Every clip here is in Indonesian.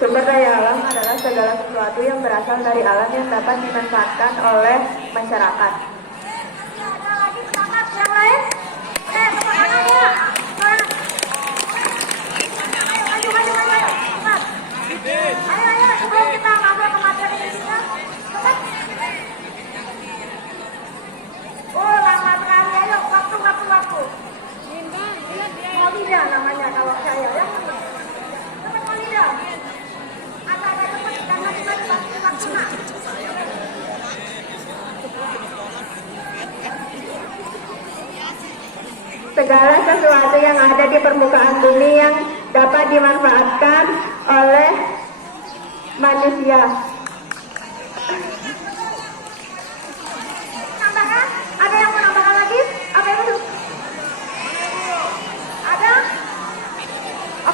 Sumber daya alam adalah segala sesuatu yang berasal dari alam yang dapat dimanfaatkan oleh masyarakat. Ada lagi pendapat yang lain? Oke, tepuk tangan ya. Ayo, maju. Cepat. Ayo, sebelum kita masuk ke materi intinya. Cepat. Oh, lama sekali. Ayo, waktu. Maulida namanya kalau saya ya. Cepat Maulida. Agak cepat karena kita dibagi waktu. Segala sesuatu yang ada di permukaan bumi yang dapat dimanfaatkan oleh manusia. Tambahkan? Ada yang mau nambahkan lagi? Apa itu? Ada?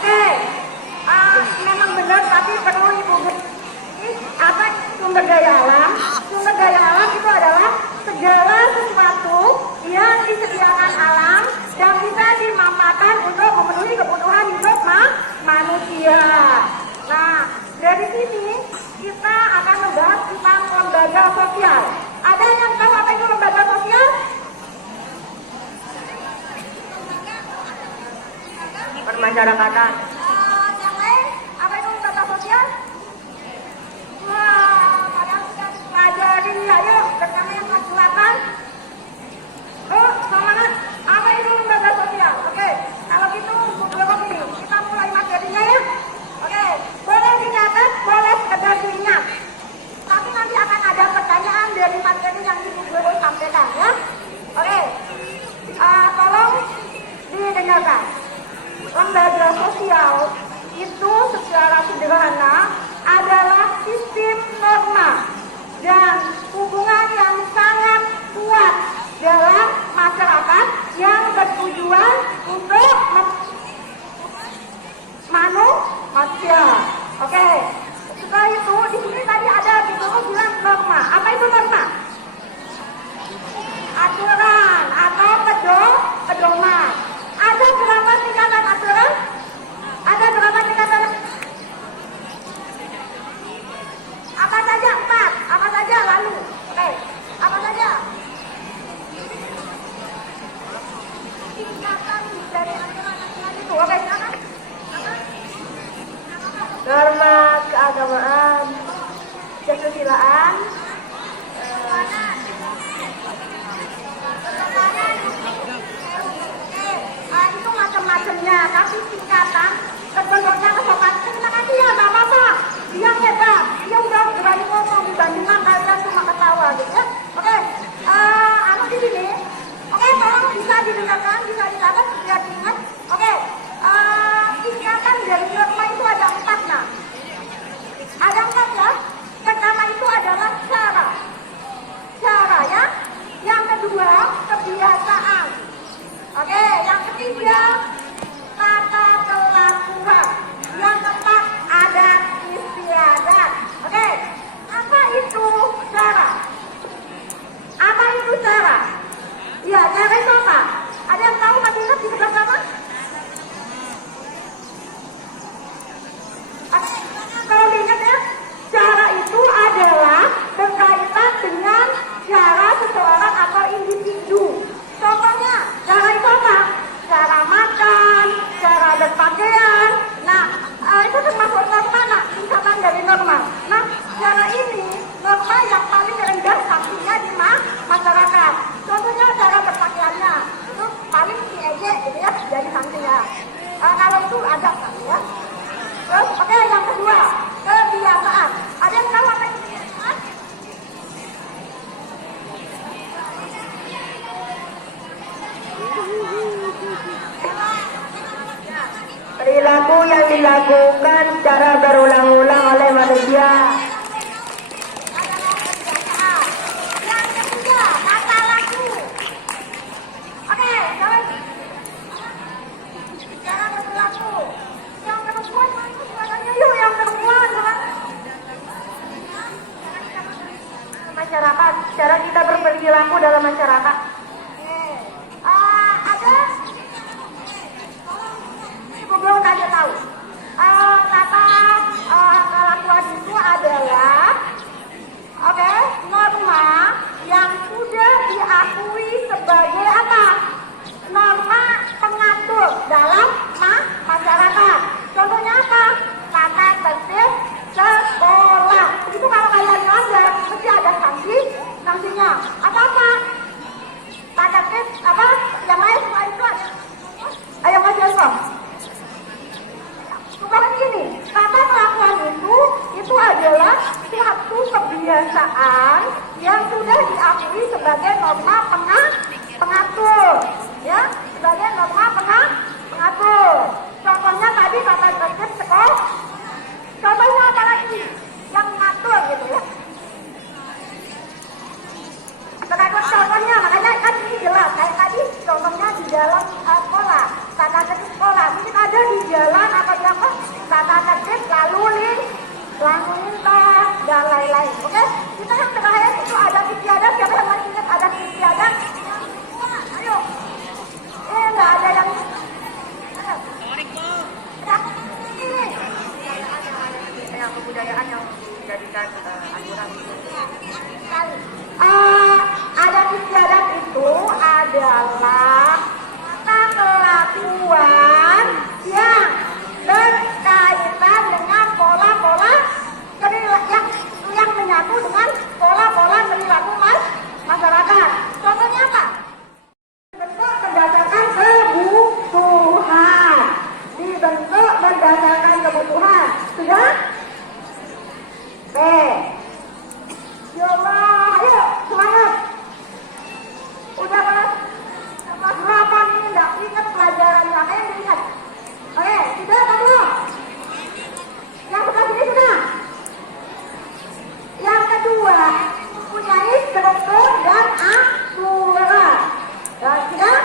Oke. Memang benar, tapi perlu Ibu. Apa sumber daya alam? Sumber daya alam itu adalah segala sesuatu yang disediakan alam dan bisa dimanfaatkan untuk memenuhi kebutuhan hidup manusia. Nah, dari sini kita akan membahas tentang lembaga sosial. Ada yang tahu apa itu lembaga sosial? Permasyarakatan. Yang lain, apa itu lembaga sosial? Wah, kadang kita pelajari, ayo bersama yang keselatan. Oh, semangat. Apa itu lembaga sosial? Oke, kalau gitu belum ini. Kita mulai materinya ya. Oke, boleh dicatat, boleh sekedar diingat. Tapi nanti akan ada pertanyaan dari materi yang Ibu Guru sampaikan ya. Oke, tolong didengarkan. Lembaga sosial itu secara sederhana adalah sistem norma dan hubungan yang sangat kuat dalam masyarakat yang bertujuan untuk manusia. Oke. Setelah itu di sini tadi ada Ibu bilang norma. Apa itu norma? Aturan atau pedoman. Ada berapa tingkatan aturan? Ada berapa tingkatan? Apa saja? 4. Apa saja lalu? Oke. Apa saja? Tingkatan dari aturan itu. Oke, silakan. Norma keagamaan, kesusilaan, itu macam-macamnya, tapi tingkatan terbentuknya kesopan. Terima kasih ya, Mbak Mama. Dia hebat, dia udah berani ngomong dibandingkan kalian cuma ketawa gitu ya. Oke, di sini. Oke, tolong bisa didengarkan, bisa dicatat, biar diingat. Oke, tingkatan dari norma itu ada 4 nah. Ada 4 ya. Pertama itu adalah cara ya. Yang kedua kebiasaan. Oke, yang ketiga tata kelakuan. Yang keempat adat istiadat. Oke, apa itu cara? Apa itu cara? Ya, cara itu apa? Ada yang tahu masih ingat di sebelah sana? Kalau diingat ya, cara itu adalah berkaitan dengan cara seseorang atau individu. Contohnya, cara itu apa? Cara makan, cara berpakaian. Nah, itu termasuk norma, nah, tingkatan dari norma. Nah, cara ini norma yang paling rendah sanksinya di masyarakat. Contohnya cara berpakaiannya, itu paling diejek gitu ya, jadi sanksinya. Kalau itu ada sanksi ya. Terus, oke, yang kedua, kebiasaan. Ada yang tahu apa itu kebiasaan? perilaku yang dilakukan secara berulang-ulang oleh manusia. Yang ketiga, kata laku. Oke, cara berlaku. Yang perempuan, suaranya yuk yang perempuan. Masyarakat, cara kita berperilaku dalam masyarakat. Ada Ibu belum tanya tahu. Kata adalah suatu kebiasaan yang sudah diakui sebagai norma pengatur, ya, sebagai norma pengatur. Contohnya tadi tata tertib sekolah. Contohnya apa lagi yang mengatur gitu ya? Contohnya, makanya kan ini jelas. Kayak tadi contohnya di dalam sekolah, tata tertib sekolah. Mungkin ada di jalan apa di apa? Tata tertib lalu lintas dan lain-lain. Oke? Kita yang terakhir itu ada istiadat. Siapa yang masih ingat ada istiadat? Ayo. Nggak ada yang. Yang kebudayaan yang dijadikan aturan. Adat istiadat itu adalah kelakuan yang berkaitan dengan pola-pola yang menyatu dengan pola-pola perilaku masyarakat. Contohnya apa? Dibentuk berdasarkan kebutuhan. Dibentuk berdasarkan kebutuhan. Sudah? Ayo, semangat. Udah kelas 8 ini enggak ingat pelajaran apa yang diingat? Oke, sudah kamu? Yang sebelah sini sudah? Yang kedua, mempunyai struktur dan aturan. Dan sudah?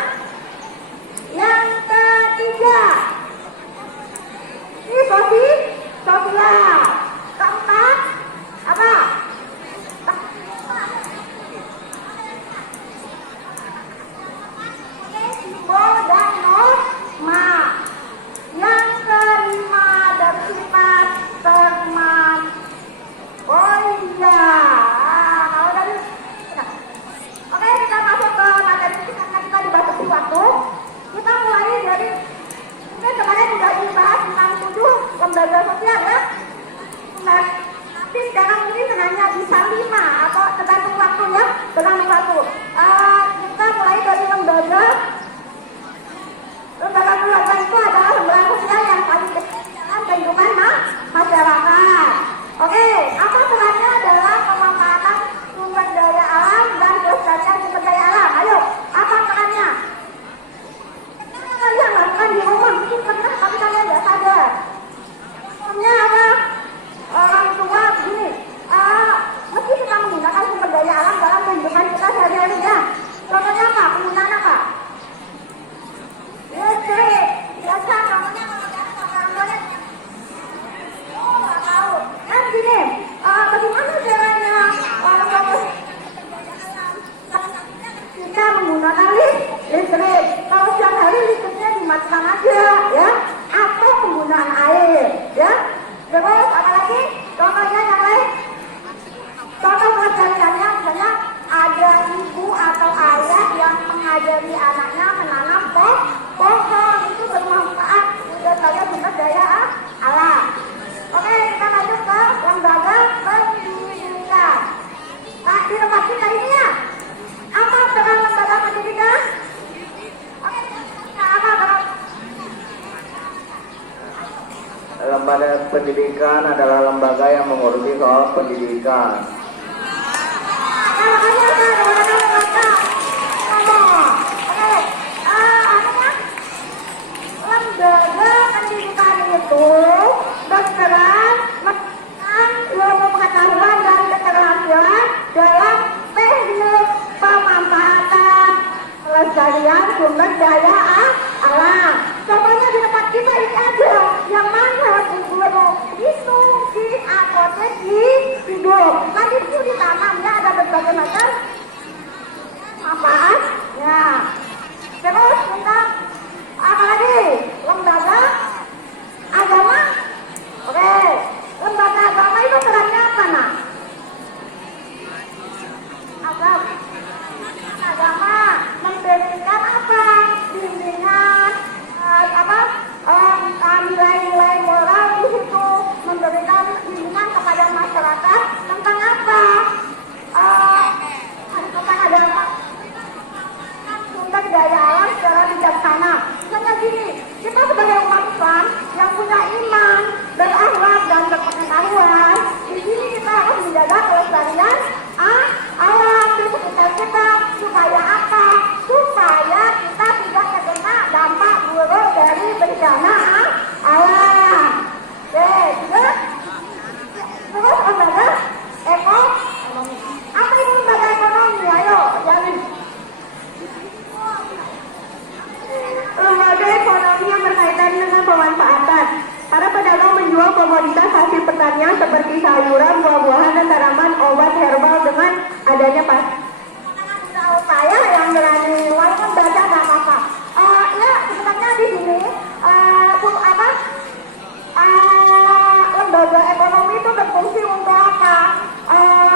Yang ketiga, ini sosial. Keempat, apa? Simbol dan norma. Yang kelima, bersifat teman. Oh iya. Kalau dari oke, kita masuk ke materi ini karena kita dibatasi waktu. Kita mulai dari mungkin kemarin sudah dibahas tentang 7 lembaga sosial ya. Nah, nanti sekarang ini hanya bisa 5 atau tergantung waktu ya, tergantung waktu. Kita mulai dari lembaga keluarga itu adalah lembaga sosial yang paling dekat dalam kehidupan masyarakat. Oke, apa perannya adalah pemanfaatan sumber daya alam dan kelestarian sumber daya alam. Ayo, apa perannya? Kalian lakukan di rumah, mungkin pernah tapi kalian tidak sadar. Perannya apa? Orang tua begini, mesti kita menggunakan sumber daya alam dalam kehidupan kita sehari-hari ya. Contohnya apa? Penggunaan apa? Listrik. Biasa contohnya contohnya. Oh, nggak tahu. Kan gini, bagaimana caranya kita menggunakan listrik? Kalau siang hari listriknya dimatikan aja, ya, atau penggunaan air, ya. Terus apalagi contohnya yang lain, contoh kesehariannya misalnya ada ibu atau ayah yang mengajari anaknya menanam pohon, itu bermanfaat untuk saya sumber daya alam. Oke, kita lanjut ke lembaga pendidikan. Nah, di tempat kita ini ya, apa peran lembaga pendidikan? Oke, apa peran? Lembaga pendidikan adalah lembaga yang mengurusi soal pendidikan. Lembaga pendidikan itu berperan meningkatkan ilmu pengetahuan dan keterampilan dalam teknik pemanfaatan pelestarian sumber daya alam. Contohnya di tempat kita ini ada yang mana guru itu di apotek di hidup. Nanti itu ditanam ya, ada berbagai macam manfaatnya. Terus kita apa lagi? Lembaga agama. Oke. lembaga ekonomi itu berfungsi untuk apa?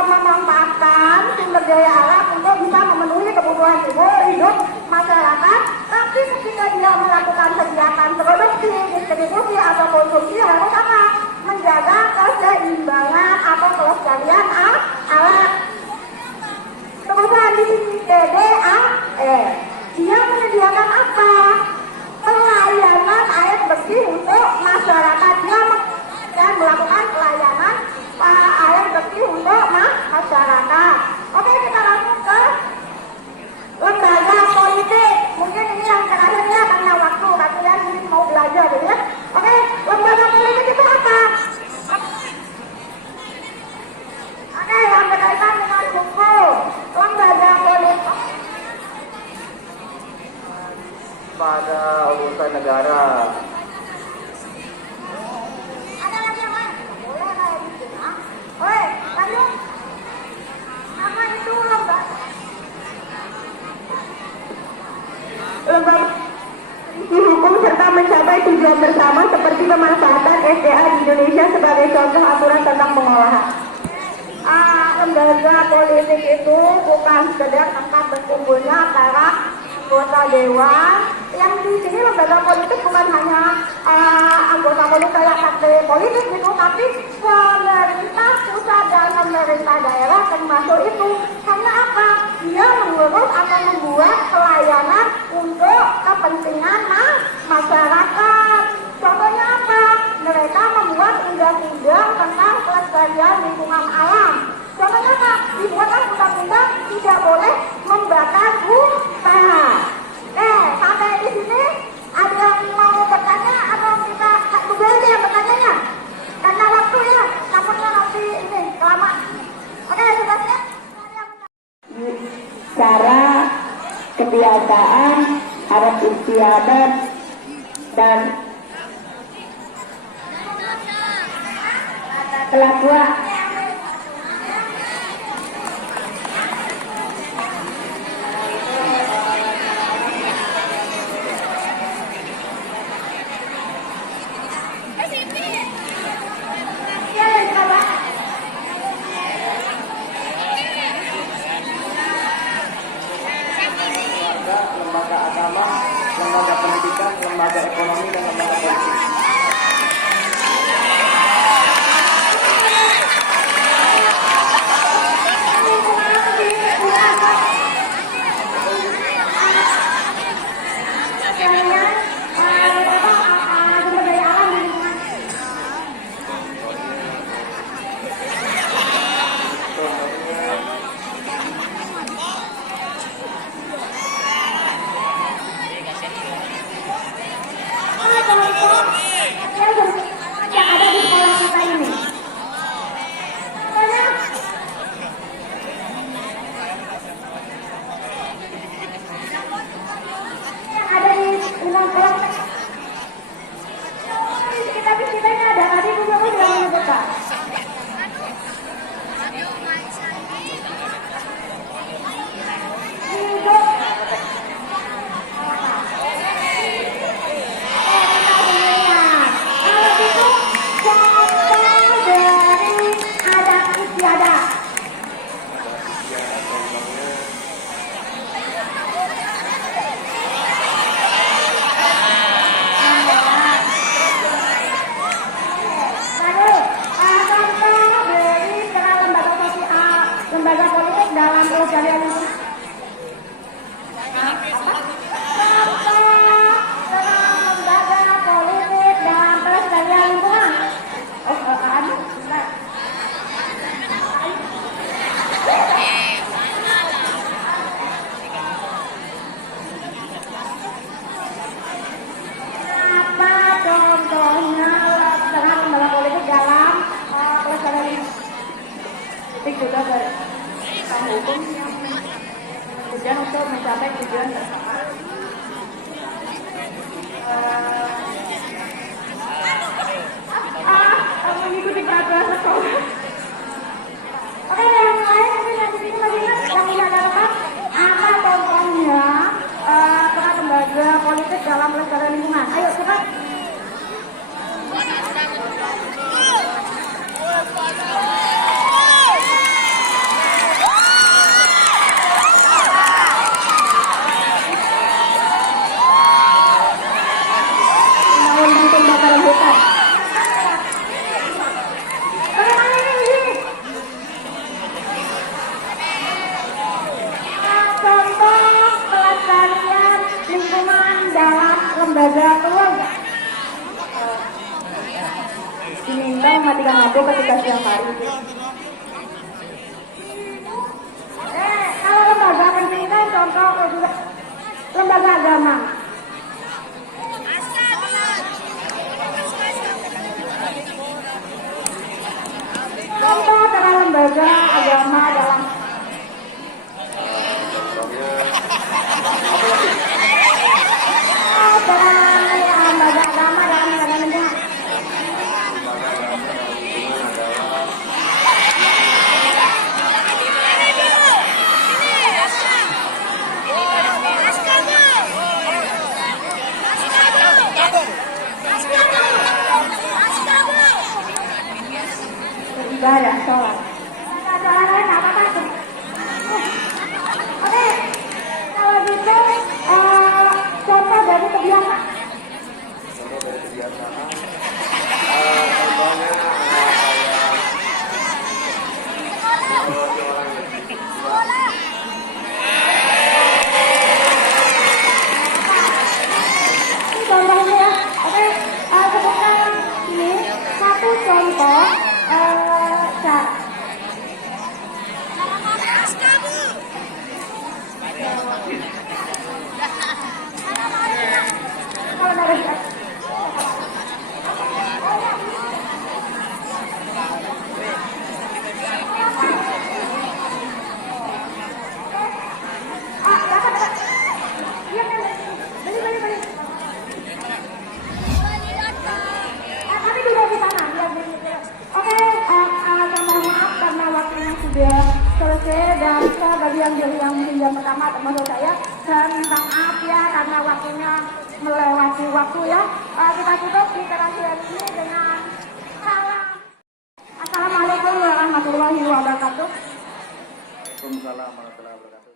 Memanfaatkan sumber daya alam untuk bisa memenuhi kebutuhan hidup masyarakat. Tapi ketika dia melakukan kegiatan produksi, distribusi atau konsumsi harus apa? Menjaga keseimbangan atau kelestarian alam. Kemudian di sini TDAE, dia menyediakan apa? Pelayanan air bersih untuk masyarakat. Dia melakukan pelayanan air bersih untuk masyarakat. Oke, kita langsung ke lembaga politik. Mungkin ini yang terakhir ya, karena waktu kalian ini mau belajar gitu ya. Oke, lembaga politik itu apa? Oke, yang berkaitan dengan buku lembaga politik. Pada urusan negara. Ada lagi yang lain? Boleh kayak gitu ya. Oke, lanjut. Apa itu lembaga? Lembaga hukum serta mencapai tujuan bersama seperti pemanfaatan SDA di Indonesia sebagai contoh aturan tentang pengolahan. Lembaga politik itu bukan sekedar tempat berkumpulnya para anggota dewan. Yang di sini lembaga politik bukan hanya anggota politik kayak partai politik gitu, tapi pemerintah pusat dan pemerintah daerah termasuk itu. Hanya apa? Dia mengurus atau membuat pelayanan untuk kepentingan masyarakat. Contohnya apa? Mereka membuat undang-undang tentang pelestarian lingkungan alam. Contohnya apa? Dibuatkan undang-undang tidak boleh membakar hutan. Sampai di sini ada yang mau bertanya atau kita tunggu aja yang bertanya? Karena waktu ya, takutnya nanti ini kelamaan. Oke, sebabnya Cara, kebiasaan, adat istiadat, dan kelakuan. Lembaga agama, lembaga pendidikan, lembaga ekonomi, dan lembaga politik. yang ada di sekolah kita ini. Yang ada di undang kelas kita ini ada tadi gubernur yang menyebutkan. Lembaga politik dalam pelestarian lingkungan. Lembaga politik dalam pelestarian lingkungan. Apa contohnya pelaksanaan lembaga politik dalam pelestarian lingkungan? Politik juga hukum yang tujuan untuk mencapai tujuan bersama. Mengikuti peraturan sekolah. Oke, yang lain ini yang di sini masih ingat yang tidak ada lepas. Apa contohnya peran lembaga politik dalam pelestarian lingkungan? Ayo cepat. diminta mematikan lampu ketika siang hari. Kalau lembaga pendidikan contoh juga lembaga agama. Contoh antara lembaga agama dalam lembaga agama dalam lembaga negara. Beribadah, sholat. Soal lain apa tuh? Oke, kalau gitu contoh dari kebiasaan. Contoh dari kebiasaan. Contohnya Ini contohnya ya. Oke, sebutkan ini satu contoh cara. Kalau dari beli. Kami juga di sana. Oke, mohon maaf karena waktunya sudah selesai dan saya bagi yang pertama termasuk saya minta maaf ya karena waktunya melewati waktu ya. Kita tutup literasi hari ini dengan salam. Assalamualaikum warahmatullahi wabarakatuh. Waalaikumsalam warahmatullahi wabarakatuh.